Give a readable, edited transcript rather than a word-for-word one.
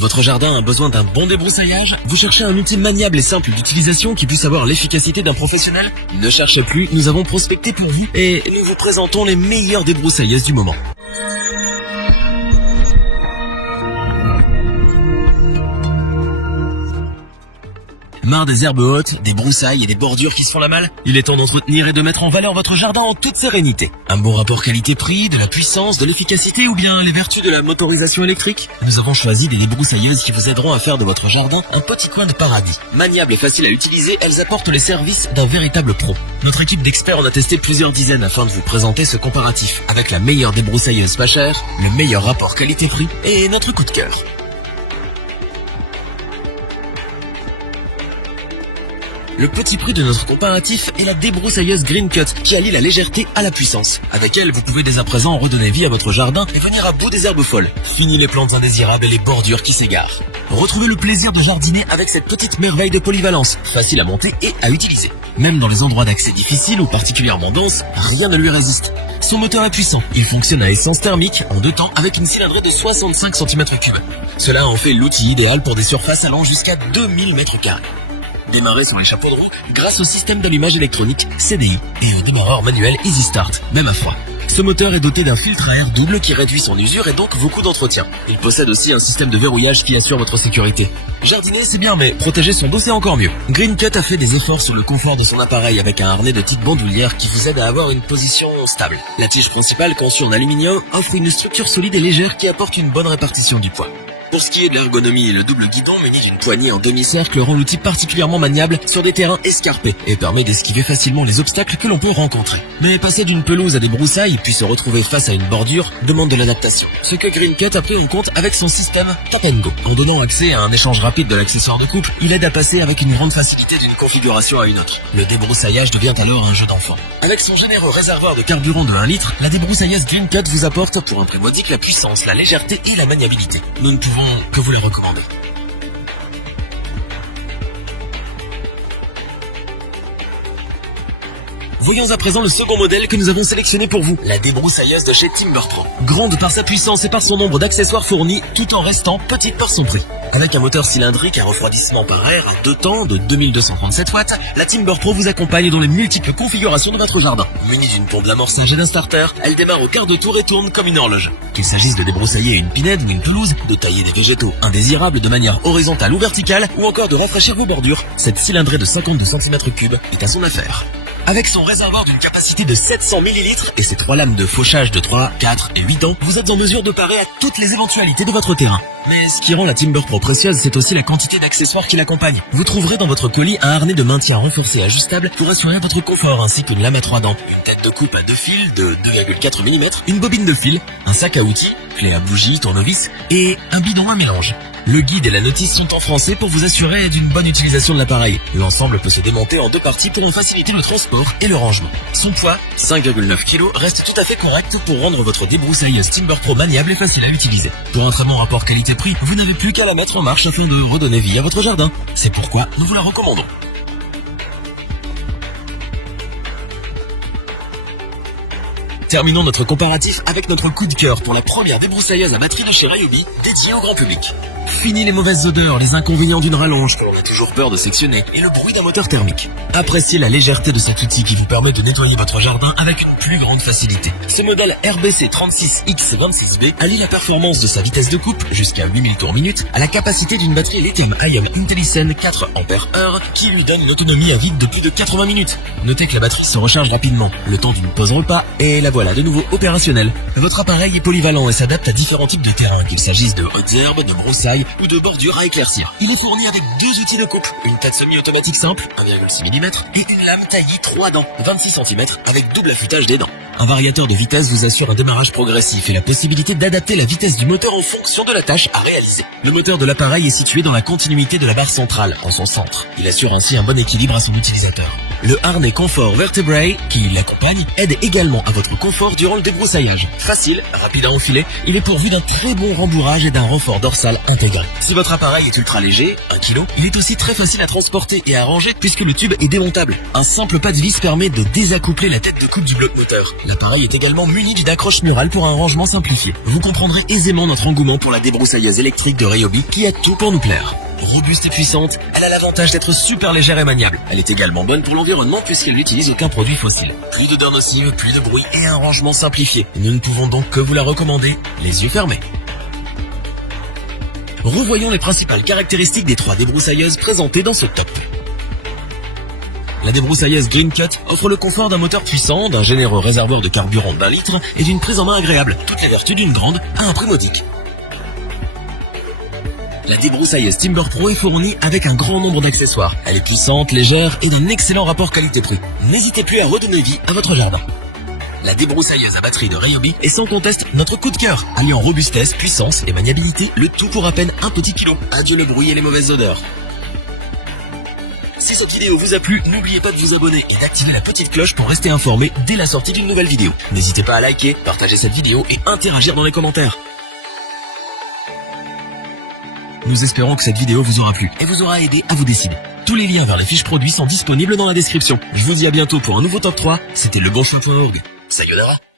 Votre jardin a besoin d'un bon débroussaillage? Vous cherchez un outil maniable et simple d'utilisation qui puisse avoir l'efficacité d'un professionnel? Ne cherchez plus, nous avons prospecté pour vous et nous vous présentons les meilleures débroussailleuses du moment. Marre des herbes hautes, des broussailles et des bordures qui se font la malle? Il est temps d'entretenir et de mettre en valeur votre jardin en toute sérénité. Un bon rapport qualité-prix, de la puissance, de l'efficacité ou bien les vertus de la motorisation électrique? Nous avons choisi des débroussailleuses qui vous aideront à faire de votre jardin un petit coin de paradis. Maniables et faciles à utiliser, elles apportent les services d'un véritable pro. Notre équipe d'experts en a testé plusieurs dizaines afin de vous présenter ce comparatif avec la meilleure débroussailleuse pas chère, le meilleur rapport qualité-prix et notre coup de cœur. Le petit prix de notre comparatif est la débroussailleuse Green Cut qui allie la légèreté à la puissance. Avec elle, vous pouvez dès à présent redonner vie à votre jardin et venir à bout des herbes folles. Fini les plantes indésirables et les bordures qui s'égarent. Retrouvez le plaisir de jardiner avec cette petite merveille de polyvalence, facile à monter et à utiliser. Même dans les endroits d'accès difficiles ou particulièrement denses, rien ne lui résiste. Son moteur est puissant, il fonctionne à essence thermique en 2 temps avec une cylindrée de 65 cm3. Cela en fait l'outil idéal pour des surfaces allant jusqu'à 2000 m². Démarrer sur les chapeaux de roue grâce au système d'allumage électronique CDI et au démarreur manuel Easy Start, même à froid. Ce moteur est doté d'un filtre à air double qui réduit son usure et donc vos coûts d'entretien. Il possède aussi un système de verrouillage qui assure votre sécurité. Jardiner c'est bien, mais protéger son dos c'est encore mieux. Green Cut a fait des efforts sur le confort de son appareil avec un harnais de type bandoulière qui vous aide à avoir une position stable. La tige principale conçue en aluminium offre une structure solide et légère qui apporte une bonne répartition du poids. Pour ce qui est de l'ergonomie, le double guidon muni d'une poignée en demi-cercle rend l'outil particulièrement maniable sur des terrains escarpés et permet d'esquiver facilement les obstacles que l'on peut rencontrer. Mais passer d'une pelouse à des broussailles puis se retrouver face à une bordure demande de l'adaptation. Ce que Green Cut a pris en compte avec son système Tap & Go. En donnant accès à un échange rapide de l'accessoire de coupe, il aide à passer avec une grande facilité d'une configuration à une autre. Le débroussaillage devient alors un jeu d'enfant. Avec son généreux réservoir de carburant de 1 litre, la débroussailleuse Green Cut vous apporte pour un prix modique la puissance, la légèreté et la maniabilité. Nous ne pouvons que vous les recommander. Voyons à présent le second modèle que nous avons sélectionné pour vous, la débroussailleuse de chez Timber Pro. Grande par sa puissance et par son nombre d'accessoires fournis, tout en restant petite par son prix. Avec un moteur cylindrique à refroidissement par air à 2 temps de 2237 watts, la Timber Pro vous accompagne dans les multiples configurations de votre jardin. Munie d'une pompe d'amorçage et d'un starter, elle démarre au quart de tour et tourne comme une horloge. Qu'il s'agisse de débroussailler une pinède ou une pelouse, de tailler des végétaux indésirables de manière horizontale ou verticale, ou encore de rafraîchir vos bordures, cette cylindrée de 52 cm3 est à son affaire. Avec son réservoir d'une capacité de 700 ml et ses 3 lames de fauchage de 3, 4 et 8 ans, vous êtes en mesure de parer à toutes les éventualités de votre terrain. Mais ce qui rend la Timber Pro précieuse, c'est aussi la quantité d'accessoires qui l'accompagnent. Vous trouverez dans votre colis un harnais de maintien renforcé ajustable pour assurer votre confort, ainsi qu'une lame à 3 dents, une tête de coupe à 2 fils de 2,4 mm, une bobine de fil, un sac à outils, clé à bougie, tournevis et un bidon à mélange. Le guide et la notice sont en français pour vous assurer d'une bonne utilisation de l'appareil. L'ensemble peut se démonter en 2 parties pour en faciliter le transport et le rangement. Son poids, 5,9 kg, reste tout à fait correct pour rendre votre débroussailleuse Timber Pro maniable et facile à utiliser. Pour un très bon rapport qualité-prix, vous n'avez plus qu'à la mettre en marche afin de redonner vie à votre jardin. C'est pourquoi nous vous la recommandons. Terminons notre comparatif avec notre coup de cœur pour la première débroussailleuse à batterie de chez Ryobi, dédiée au grand public. Fini les mauvaises odeurs, les inconvénients d'une rallonge que l'on a toujours peur de sectionner et le bruit d'un moteur thermique. Appréciez la légèreté de cet outil qui vous permet de nettoyer votre jardin avec une plus grande facilité. Ce modèle RBC 36X26B allie la performance de sa vitesse de coupe, jusqu'à 8000 tours minute, à la capacité d'une batterie lithium-ion Intellicen 4 Ah qui lui donne une autonomie à vide de plus de 80 minutes. Notez que la batterie se recharge rapidement, le temps d'une pause repas, et la voilà de nouveau opérationnelle. Votre appareil est polyvalent et s'adapte à différents types de terrains, qu'il s'agisse de hautes herbes, de broussailles ou de bordures à éclaircir. Il est fourni avec 2 outils de coupe, une tête semi-automatique simple, 1,6 mm, et une lame taillée 3 dents, 26 cm, avec double affûtage des dents. Un variateur de vitesse vous assure un démarrage progressif et la possibilité d'adapter la vitesse du moteur en fonction de la tâche à réaliser. Le moteur de l'appareil est situé dans la continuité de la barre centrale, en son centre. Il assure ainsi un bon équilibre à son utilisateur. Le harnais confort Vertebrae, qui l'accompagne, aide également à votre confort durant le débroussaillage. Facile, rapide à enfiler, il est pourvu d'un très bon rembourrage et d'un renfort dorsal intégré. Si votre appareil est ultra léger, 1 kg, il est aussi très facile à transporter et à ranger puisque le tube est démontable. Un simple pas de vis permet de désaccoupler la tête de coupe du bloc moteur. L'appareil est également muni d'une accroche murale pour un rangement simplifié. Vous comprendrez aisément notre engouement pour la débroussailleuse électrique de Ryobi qui a tout pour nous plaire. Robuste et puissante, elle a l'avantage d'être super légère et maniable. Elle est également bonne pour l'environnement puisqu'elle n'utilise aucun produit fossile. Plus d'odeur nocive, plus de bruit et un rangement simplifié. Nous ne pouvons donc que vous la recommander, les yeux fermés. Revoyons les principales caractéristiques des 3 débroussailleuses présentées dans ce top. La débroussailleuse Green Cut offre le confort d'un moteur puissant, d'un généreux réservoir de carburant d'1 litre et d'une prise en main agréable, toutes les vertus d'une grande à un prix modique. La débroussailleuse Timber Pro est fournie avec un grand nombre d'accessoires. Elle est puissante, légère et d'un excellent rapport qualité-prix. N'hésitez plus à redonner vie à votre jardin. La débroussailleuse à batterie de Ryobi est sans conteste notre coup de cœur. Alliant robustesse, puissance et maniabilité, le tout pour à peine un petit kilo. Adieu le bruit et les mauvaises odeurs. Si cette vidéo vous a plu, n'oubliez pas de vous abonner et d'activer la petite cloche pour rester informé dès la sortie d'une nouvelle vidéo. N'hésitez pas à liker, partager cette vidéo et interagir dans les commentaires. Nous espérons que cette vidéo vous aura plu et vous aura aidé à vous décider. Tous les liens vers les fiches produits sont disponibles dans la description. Je vous dis à bientôt pour un nouveau top 3. C'était lebonchoix.org. Sayonara.